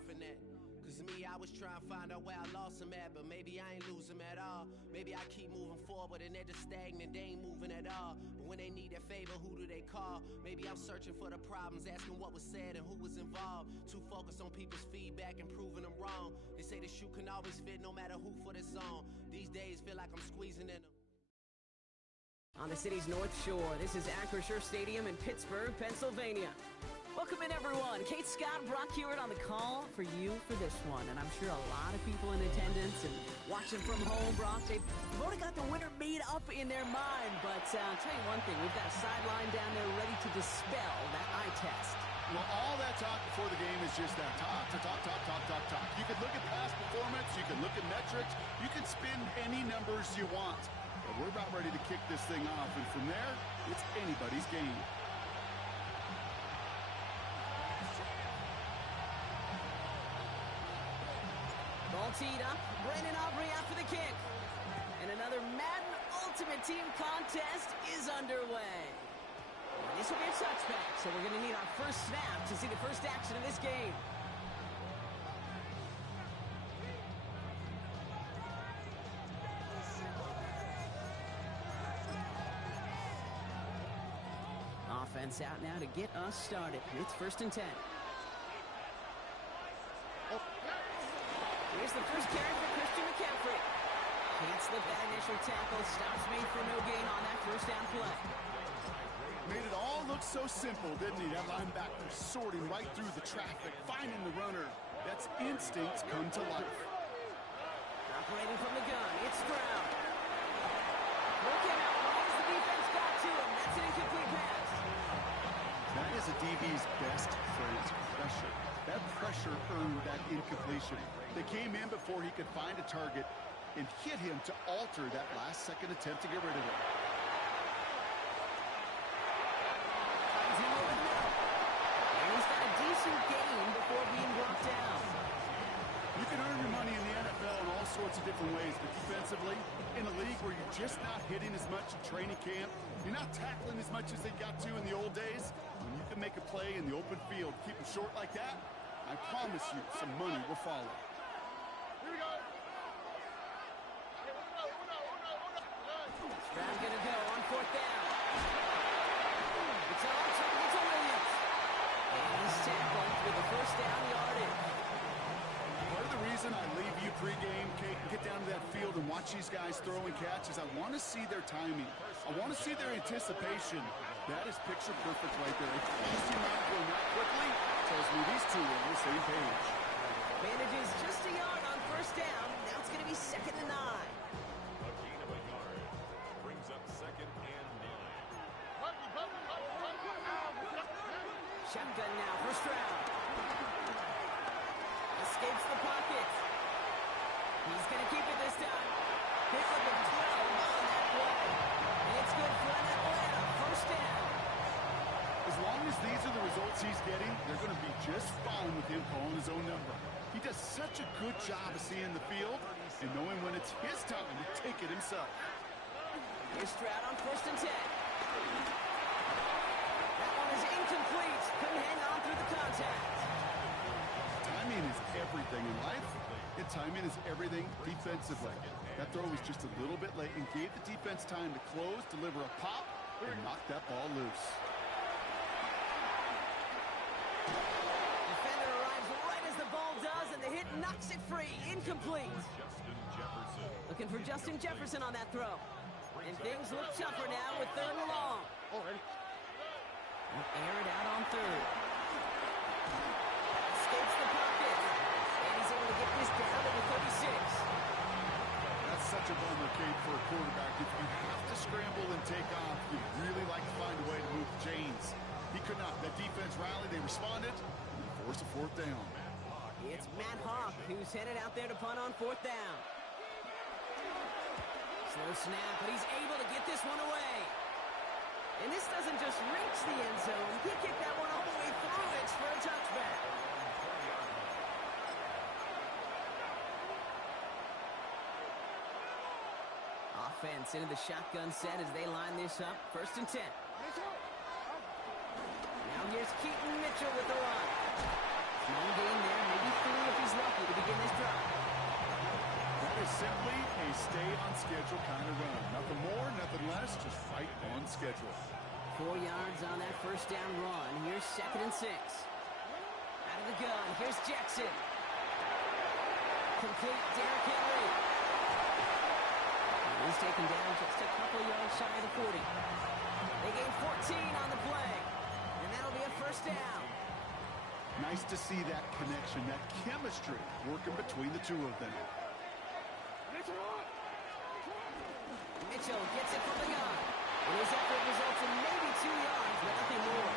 off in that. Cause me, I was trying to find out where I lost him at, but maybe I ain't lose him at all. Maybe I keep moving forward and they're just stagnant, they ain't moving at all. But when they need that favor, who do they call? Maybe I'm searching for the problems, asking what was said and who was involved. Too focused on people's feedback and proving them wrong. They say the shoe can always fit no matter who for this on. These days feel like I'm squeezing in them. On the city's North Shore, this is Acrisure Stadium in Pittsburgh, Pennsylvania. Welcome in, everyone. Kate Scott, Brock Hewitt on the call for you for this one. And I'm sure a lot of people in attendance and watching from home, Brock, they've already got the winner made up in their mind. But I'll tell you one thing, we've got a sideline down there ready to dispel that eye test. Well, all that talk before the game is just that talk. You can look at past performance, you can look at metrics, you can spin any numbers you want. But we're about ready to kick this thing off, and from there, it's anybody's game. Ball teed up, Brandon Aubrey after the kick. And another Madden Ultimate Team contest is underway. And this will be a touchback, so we're going to need our first snap to see the first action of this game. Offense out now to get us started. It's 1st and 10. Here's the first carry for Christian McCaffrey. Can't slip that initial tackle. Stops made for no gain on that first down play. Made it all look so simple, didn't he? That linebacker sorting right through the traffic, finding the runner. That's instincts come to life. Operating from the gun, it's Stroud. Looking out, as the defense got to him. That's an incomplete pass. That is a DB's best friend, pressure. That pressure earned that incompletion. They came in before he could find a target and hit him to alter that last-second attempt to get rid of it. Finds him over the middle. And he's got a decent gain before being brought down. You can earn your money in the NFL in all sorts of different ways, but defensively, in a league where you're just not hitting as much in training camp, you're not tackling as much as they got to in the old days, when you can make a play in the open field, keep them short like that, I promise you some money will follow. Here we go. Stroud gonna go on 4th down. It's on target to Williams. And he's tackled with the first down yardage. Part of the reason I leave you pregame, Kate, and get down to that field and watch these guys throw and catch is I want to see their timing. I want to see their anticipation. That is picture perfect right there. If you see them going that quickly, tells me these two are on the same page. Manages just a yard on 1st down. Now it's going to be 2nd and 9. A gain of a yard. Brings up 2nd and 9. Shotgun now for Stroud. Escapes the pocket. He's going to keep it this time. Picks up a 12 on that play. And it's good for an Atlanta 1st down. As long as these are the results he's getting, they're going to be just fine with him calling his own number. He does such a good job of seeing the field and knowing when it's his time to take it himself. Here's Stroud on 1st and 10. That one is incomplete. Couldn't hang on through the contact. Timing is everything in life, and timing is everything defensively. That throw was just a little bit late and gave the defense time to close, deliver a pop, and knock that ball loose. Defender arrives right as the ball does, and the hit knocks it free. Incomplete. Justin Jefferson. Looking for Justin Jefferson on that throw. And things look tougher now with 3rd and long. Already. Air it out on 3rd. Escapes the pocket. And he's able to get this down to the 36. That's such a bummer, Kate, for a quarterback. If you have to scramble and take off, you'd really like to find a way to move the chains. He could not. That defense rallied, they responded, and he forced a 4th down. It's Matt Hawk who's headed out there to punt on 4th down. Slow snap, but he's able to get this one away. And this doesn't just reach the end zone. He kicked that one all the way through it for a touchback. Offense into the shotgun set as they line this up. 1st and 10. Now here's Keaton Mitchell with the run. Small gain there, maybe 3 simply a stay-on-schedule kind of run. Nothing more, nothing less, just fight on schedule. 4 yards on that first down run. Here's 2nd and 6. Out of the gun, here's Jackson. Complete, Derrick Henry. He's taken down just a couple yards shy of the 40. They gain 14 on the play, and that'll be a first down. Nice to see that connection, that chemistry working between the two of them. Mitchell gets it from the gun. And his effort results in maybe 2 yards, but nothing more.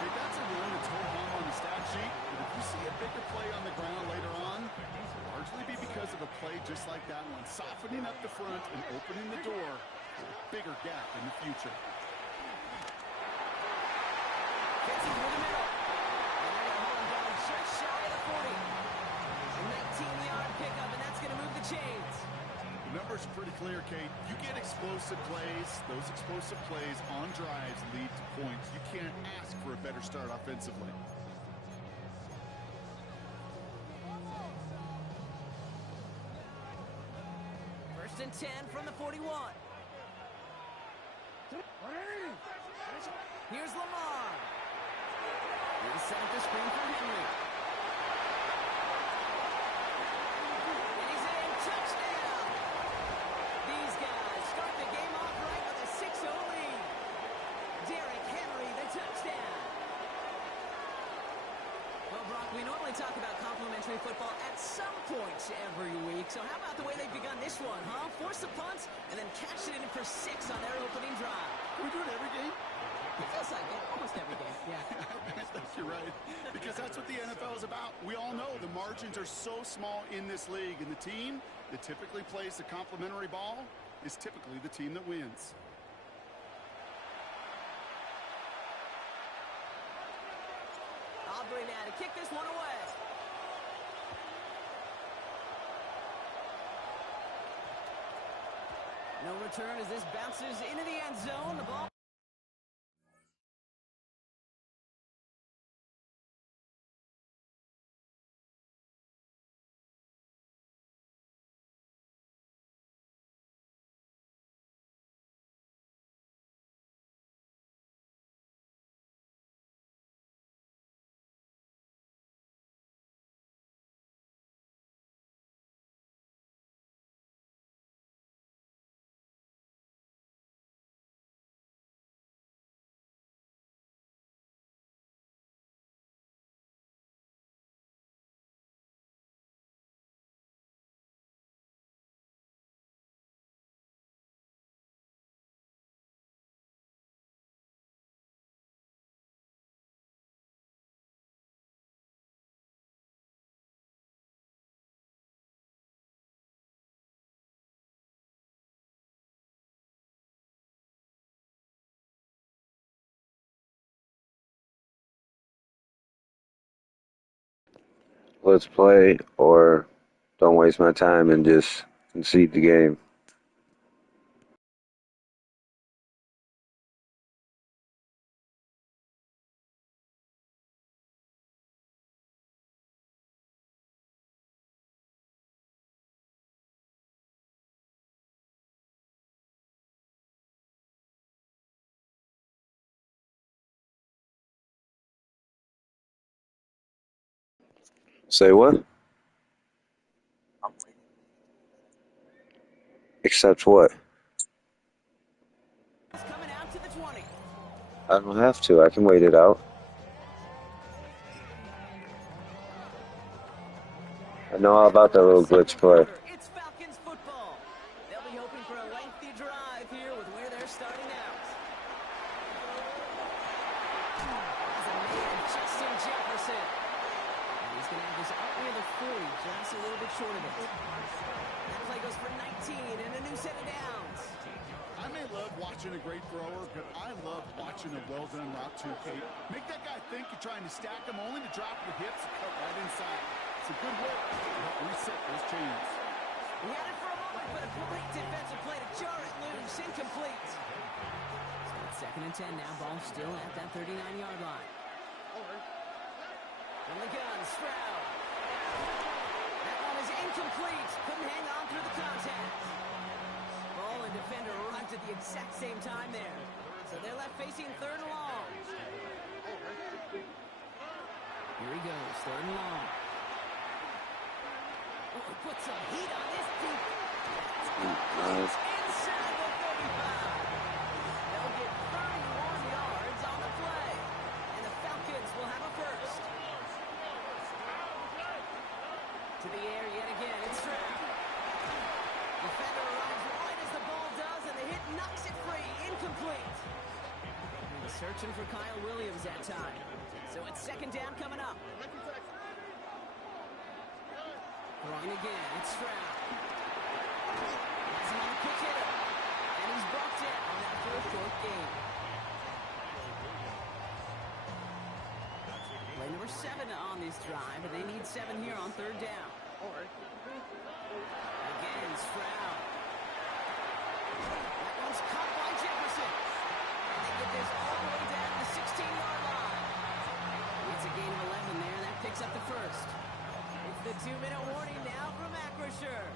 Hey, that's a run that's hold home on the stat sheet. But if you see a bigger play on the ground later on, it'll largely be because of a play just like that one, softening up the front and opening the door for a bigger gap in the future. Gets it through the middle. And they're going to hold him down just shy of the 40. A 19-yard pickup, and that's going to move the chains. The numbers are pretty clear, Kate. You get explosive plays. Those explosive plays on drives lead to points. You can't ask for a better start offensively. First and 10 from the 41. Here's Lamar. He'll set up the screen for Henry. And he's in. Touchdown! These guys start the game off right with a 6-0 lead. Derrick Henry, the touchdown. Well, Brock, we normally talk about complimentary football at some point every week. So how about the way they've begun this one, huh? Force the punt and then cash it in for 6 on their opening drive. Can we do it every game? It feels like it. Almost every game, yeah. I think you're right. Because that's what the NFL is about. We all know the margins are so small in this league. And the team that typically plays the complimentary ball is typically the team that wins. Aubrey now to kick this one away. No return as this bounces into the end zone. The ball. Let's play or don't waste my time and just concede the game. Say what? Except what? It's coming out to the 20. I don't have to. I can wait it out. I know all about that little glitch play. It's Falcons football. They'll be hoping for a lengthy drive here with where they're starting out. As a man, Justin Jefferson. And he's going to have this up near the 40, just a little bit short of it. That play goes for 19 and a new set of downs. I may love watching a great thrower, but I love watching a well-done route too, Kate. Make that guy think you're trying to stack him only to drop your hips and cut right inside. It's a good way to help reset those chains. He had it for a moment, but a great defensive play to jar it loose. Incomplete. So it's 2nd and 10 now. Ball still at that 39-yard line. From the gun, Stroud. That one is Incomplete. Couldn't hang on through the contact. Ball and defender arrived at the exact same time there. So they're left facing third and long. Here he goes, third and long. Oh, he puts some heat on this deep. It's inside the 35. They'll get 31 yards on the play. And the Falcons will have a first. To the air yet again, it's Stroud. Defender arrives right as the ball does, and the hit knocks it free. Incomplete. And searching for Kyle Williams that time. So it's second down coming up. Throwing again, it's Stroud. Has him on a quick hitter. And he's brought down after a short gain. Play number 7 on this drive, and they need 7 here on third down. Again, Stroud. That one's caught by Jefferson. And they get this all the way down to the 16-yard line. It's a gain of 11 there. That picks up the first. It's the 2-minute warning now from Acrisure.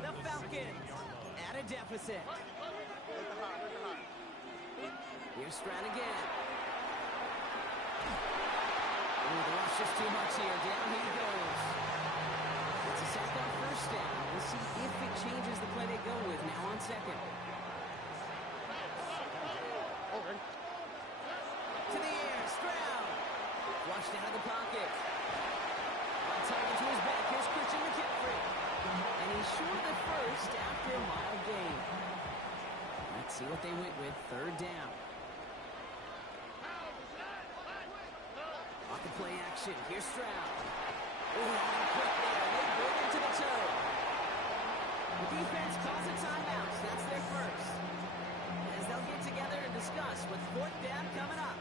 The Falcons at a deficit. Here's Stroud again. Oh, the rush is too much here. Down he goes. It's a sack on first down. We'll see if it changes the play they go with now on second. To the air, Stroud. Flushed out of the pocket. On target to his back. Here's Christian McCaffrey. And he's short the first after a mild gain. Let's see what they went with. Third down. Off the play action. Here's Stroud. Oh, quick there. They bring him to the toe. The defense calls a timeout. That's their first. As they'll get together and discuss with fourth down coming up.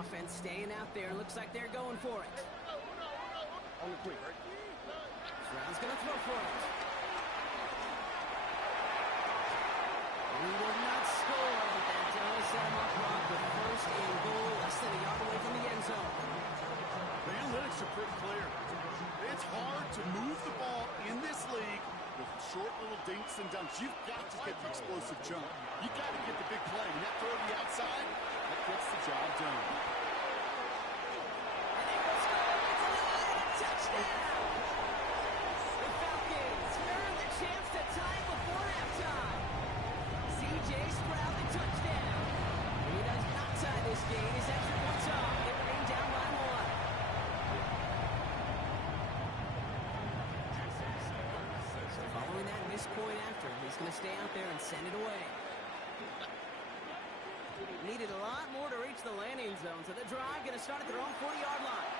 Offense staying out there. Looks like they're going for it. Stroud's going to throw for it. He will not score, but that does set him up wrong with first and goal, less than a yard away from the end zone. The analytics are pretty clear. It's hard to move the ball in this league with short little dinks and dunks. You've got to get the explosive jump. You've got to get the big play. And that throw to the outside, that gets the job done. And they will score. It's a touchdown. The Falcons earn the chance to tie before halftime. C.J. Stroud, the touchdown. He does not tie this game. His extra points off. They remain down by 1. So following that missed point after, he's going to stay out there and send it away. Needed a lot more to reach the landing zone, so the drive going to start at their own 40-yard line.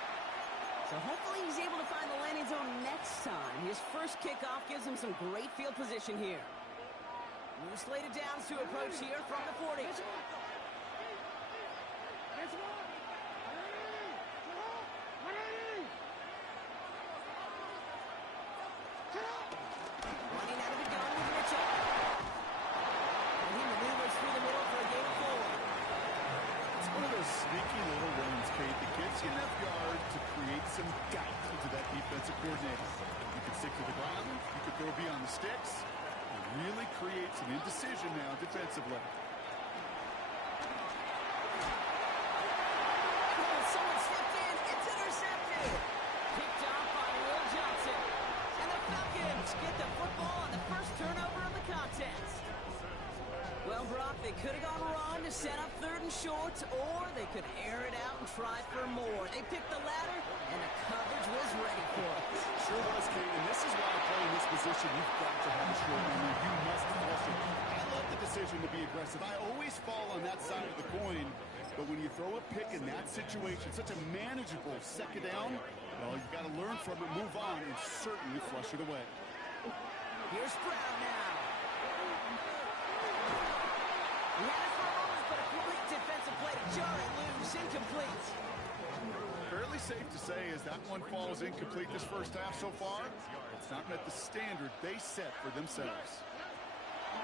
So hopefully he's able to find the landing zone next time. His first kickoff gives him some great field position here. New slated downs to approach here from the 40. Running out of the gun with Mitchell. And he maneuvers through the middle for a gain of 4. It's one of those sneaky little runs, Kate, that gets you enough yard to create some doubt into that defensive coordinator. You can stick to the ground, you can throw beyond the sticks. Really creates an indecision now defensively. Oh, someone stepped in. It's intercepted. Picked off by Will Johnson. And the Falcons get the football on the first turnover of the contest. Well, Brock, they could have gone wrong to set up third and short, or they could air it out and try for more. They picked the latter, and the coverage was ready for it. Sure was, Kate, and this is why I play in this position. You've got to have a short memory. You must flush it. I love the decision to be aggressive. I always fall on that side of the coin, but when you throw a pick in that situation, such a manageable second down, well, you've got to learn from it, move on, and certainly flush it away. Here's Stroud now. He had it for a moment, but a complete defensive play to jar it loose, incomplete. Fairly safe to say as that one falls incomplete this first half so far, it's not met the standard they set for themselves.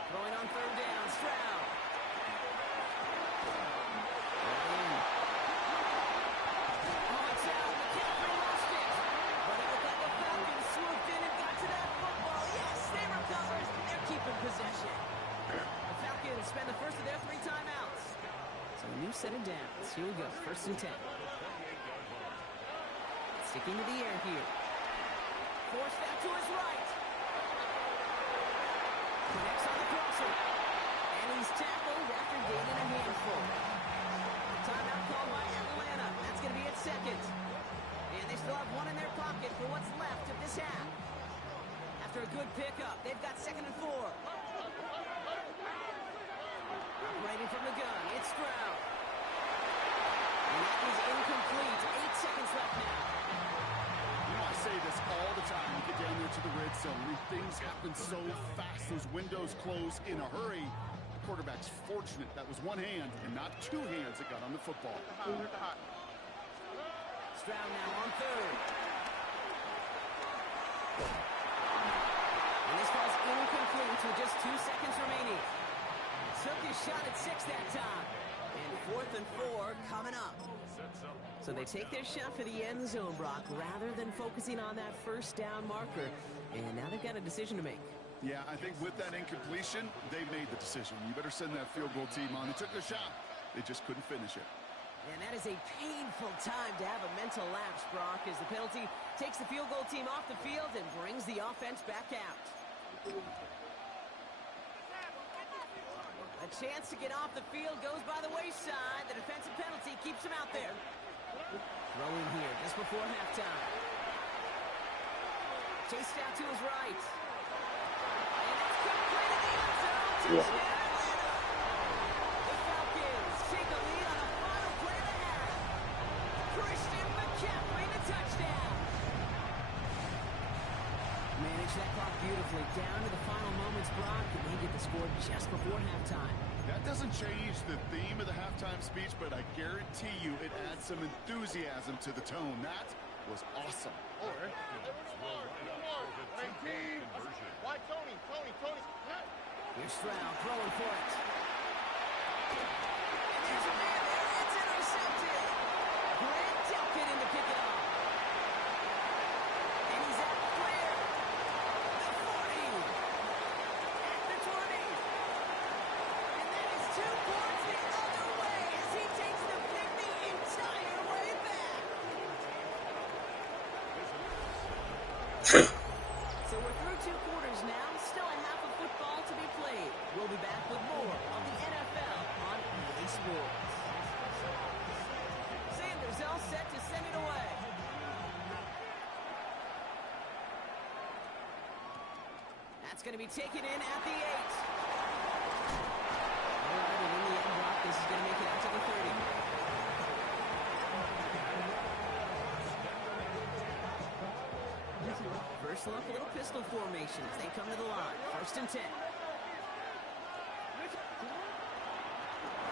Throwing on third down, Stroud. set of downs. Here we go, 1st and 10. Sticking to the air here. Forced out to his right. Connects on the crosser. And he's tackled after gaining a handful. Timeout called by Atlanta. That's going to be at 2nd. And they still have one in their pocket for what's left of this half. After a good pickup, they've got 2nd and 4. Operating from the gun, it's Stroud. And that is incomplete. 8 seconds left now. You know, I say this all the time. You get down there to the red zone. Things happen so fast. Those windows close in a hurry. The quarterback's fortunate that was one hand and not two hands that got on the football. Stroud now on 3rd. And this ball's incomplete with just 2 seconds remaining. Took his shot at 6 that time. And 4th and 4 coming up. So they take their shot for the end zone, Brock, rather than focusing on that 1st down marker. And now they've got a decision to make. Yeah, I think with that incompletion, they made the decision. You better send that field goal team on. They took their shot. They just couldn't finish it. And that is a painful time to have a mental lapse, Brock, as the penalty takes the field goal team off the field and brings the offense back out. A chance to get off the field goes by the wayside. The defensive penalty keeps him out there. Throwing here just before halftime. Chased out to his right. And it's complete in the end zone. Touchdown, Atlanta. The Falcons take a lead on the final play of the half. Christian McCaffrey, the touchdown. Manage that clock beautifully down to the final moments, Brock, and they get the score just before halftime. That doesn't change the theme of the halftime speech, but I guarantee you it adds some enthusiasm to the tone. That was awesome. Why Tony? Here's Stroud throwing for it. And there's a man there. It's intercepted. Grant Delpit in to pick it off. And he's at the clear. The 40. At the 20. And that is 2 points the other way as he takes the pick the entire way back. So we're through 2 quarters now. Still a half of football to be played. We'll be back with more of the NFL on EA Sports. Sanders all set to send it away. That's going to be taken in at the 8. All right, and in the end, Brock, this is going to make it out to the 30. First look, a little pistol formation as they come to the line. 1st and 10.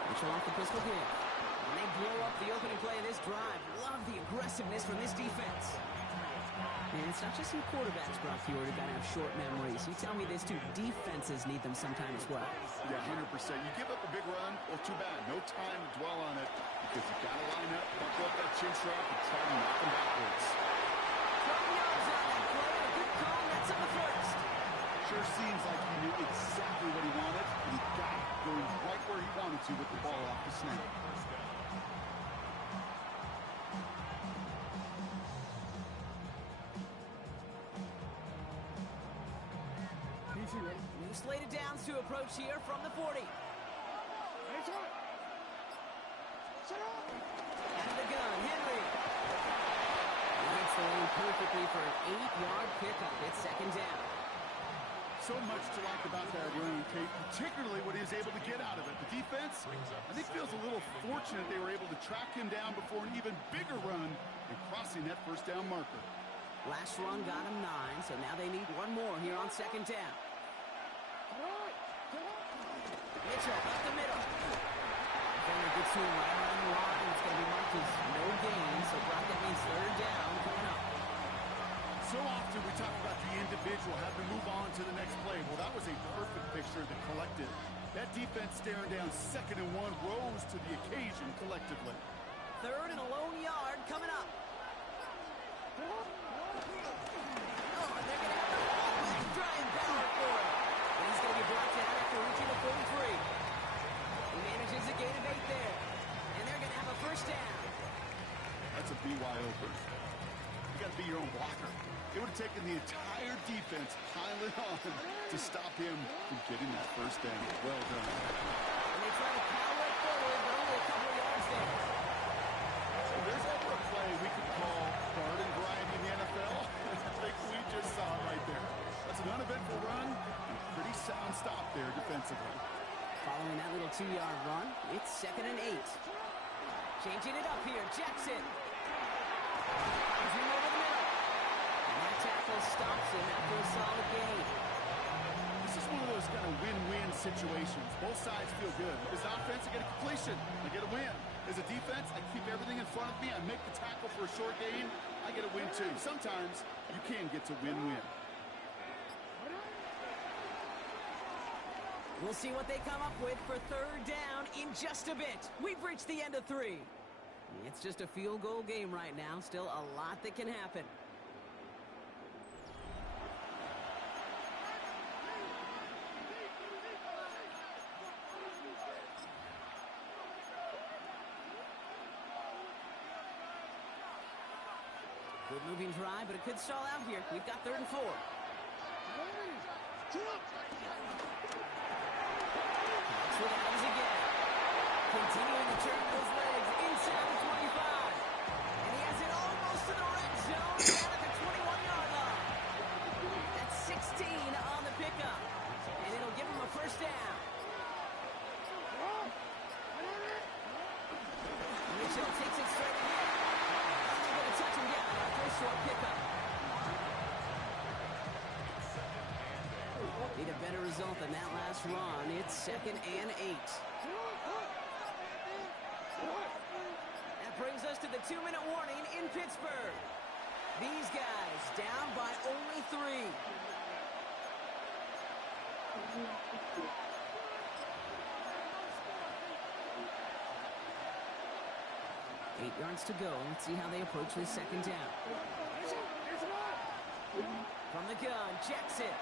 Mitchell off the pistol here. And they blow up the opening play of this drive. Love the aggressiveness from this defense. And it's not just some quarterbacks, Brock, you already got to have short memories. You tell me this too, defenses need them sometime as well. Yeah, 100%. You give up a big run, well, too bad. No time to dwell on it because you've got to line up, buckle up that chin strap, and try to knock them backwards. 12 yards on that play. A good call. That's on the 1st. Sure seems like he knew exactly what he wanted, and he got it going right where he wanted to with the ball off the snap. New slated downs to approach here from the 40. Out of the gun, Henry. He hits the lane perfectly for an 8-yard pickup. It's 2nd down. So much to like about that run, Kate, particularly what he was able to get out of it. The defense, I think, feels a little fortunate they were able to track him down before an even bigger run and crossing that 1st down marker. Last run got him 9, so now they need one more here on 2nd down. Mitchell up the middle. Defender gets to him right around the line. It's going to be marked as no gain, so Brock, that means 3rd down coming up. So often we talk about the individual having to move on to the next play. Well, that was a perfect picture of the collective. That defense staring down 2nd and 1 rose to the occasion collectively. 3rd and a lone yard coming up. Oh, and they're going to have the whole drive power for it. And he's going to be brought down after reaching the 43. He manages a gain of 8 there. And your own blocker. It would have taken the entire defense piling on to stop him from getting that first down. Well done. And they try to power it forward, but only a couple of yards there. So there's over a play we could call garden variety in the NFL. I think we just saw it right there. That's an uneventful run and pretty sound stop there defensively. Following that little 2-yard run, it's 2nd and 8. Changing it up here, Jackson. Zoom over the middle. And that tackle stops him after a solid gain. This is one of those kind of win-win situations. Both sides feel good. As offense, I get a completion. I get a win. As a defense, I keep everything in front of me. I make the tackle for a short gain. I get a win too. Sometimes you can get to win-win. We'll see what they come up with for 3rd down in just a bit. We've reached the end of 3. It's just a field goal game right now. Still a lot that can happen. Good moving drive, but it could stall out here. We've got 3rd and 4. Adams again. Continuing to turn those legs inside the 25. And he has it almost to the red zone down at the 21-yard line. That's 16 on the pickup. And it'll give him a 1st down. Mitchell takes it straight ahead. And they're going to touch him down after a short pickup. Need a better result than that last run. It's 2nd and 8. That brings us to the 2-minute warning in Pittsburgh. These guys down by only 3. Eight yards to go. Let's see how they approach this 2nd down. From the gun, Jackson.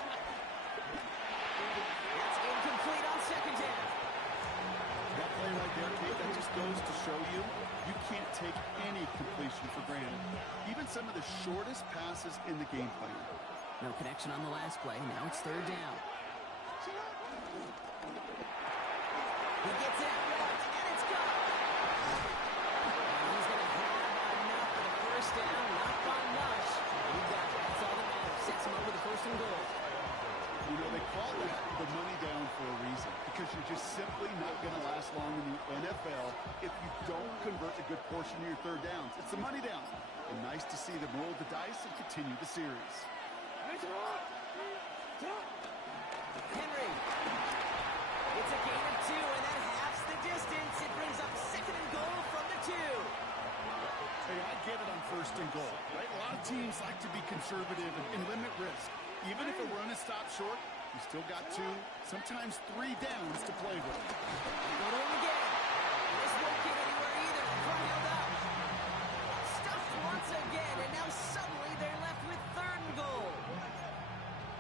That's incomplete on 2nd down. That play right there, Kate, that just goes to show you can't take any completion for granted. Even some of the shortest passes in the game plan. No connection on the last play. Now it's 3rd down. He gets it once, and it's gone. He's going to have enough for the 1st down. Not by much. He got it. That's all that matters. Sets him up with the 1st and goal. You know, they call that the money down for a reason, because you're just simply not going to last long in the NFL if you don't convert a good portion of your 3rd downs. It's the money down. And nice to see them roll the dice and continue the series. Henry. It's a gain of 2, and that halves the distance. It brings up 2nd and goal from the 2. Hey, I get it on 1st and goal, right? A lot of teams like to be conservative and limit risk. Even if a run is stopped short, you still got 2, sometimes 3 downs to play with. Not only again. This won't get anywhere either. Front held up. Stuffed once again, and now suddenly they're left with 3rd and goal.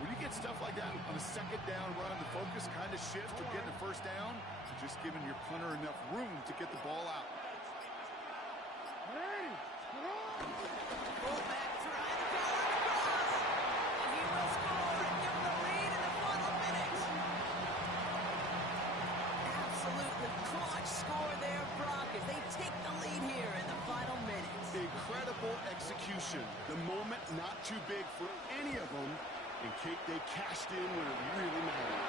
When you get stuff like that on a 2nd down run, the focus kind of shifts from getting a 1st down to just giving your punter enough room to get the ball out. Fullback trying to go across. And he will score and give them the lead in the final minutes. Absolutely clutch score there, Brock, as they take the lead here in the final minutes. Incredible execution. The moment not too big for any of them. And Kate, they cashed in when it really mattered.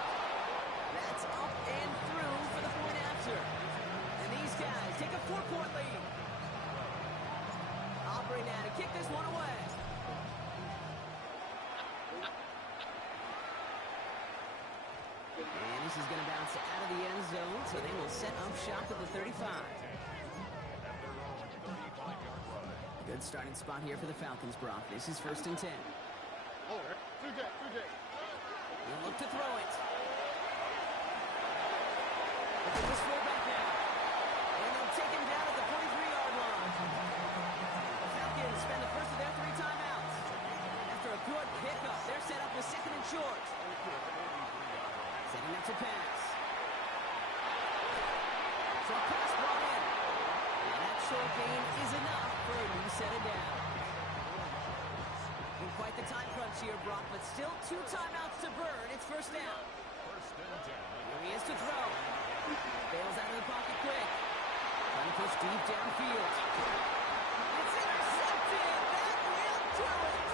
That's up and through for the point after. And these guys take a 4-point lead. Aubrey now to kick this one away. And this is going to bounce out of the end zone, so they will set up shop at the 35. Good starting spot here for the Falcons, Brock. This is 1st and 10. He'll look to throw it. Look at this fullback now. And they'll take him down at the 43-yard line. The Falcons spend the first of their 3 timeouts. After a good pickup, they're set up with 2nd and short. Setting up to pass. So a pass brought in. And that short gain is enough for a new set of downs. In quite the time crunch here, Brock, but still 2 timeouts to burn. It's first down. First and 10. Here he is to throw. Bails out of the pocket quick. Trying to push deep downfield. It's intercepted. That will do it.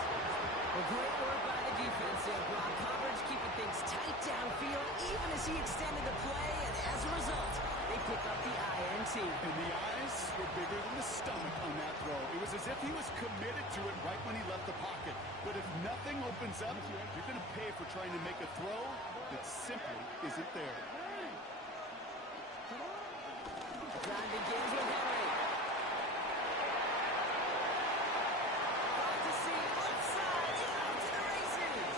Well, great work by the defense there, Brock. Coverage keeping things tight downfield, even as he extended the play, and as a result, they pick up the INT. And the eyes were bigger than the stomach on that throw. It was as if he was committed to it right when he left the pocket. But if nothing opens up, you're going to pay for trying to make a throw that simply isn't there. The drive begins with Henry. Back to see left side, out to the races.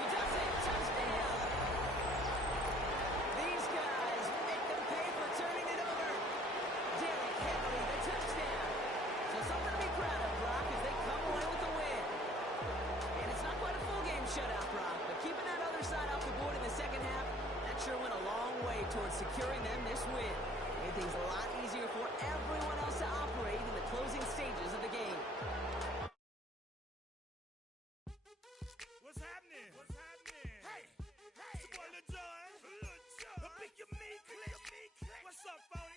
He does it, touchdown. These guys make them pay for turning it over. Derrick Henry, the touchdown. So something to be proud of, Brock, as they come away with the win. And it's not quite a full game shutout, Brock, but keeping that other side off the board in the second half, that sure went a long way towards securing them this win. Made things a lot easier for everyone else to operate in the closing stages of the game. What's happening? What's happening? Hey, it's your boy Lil Jon. Lil Jon. Pick your meat click. What's up, phone?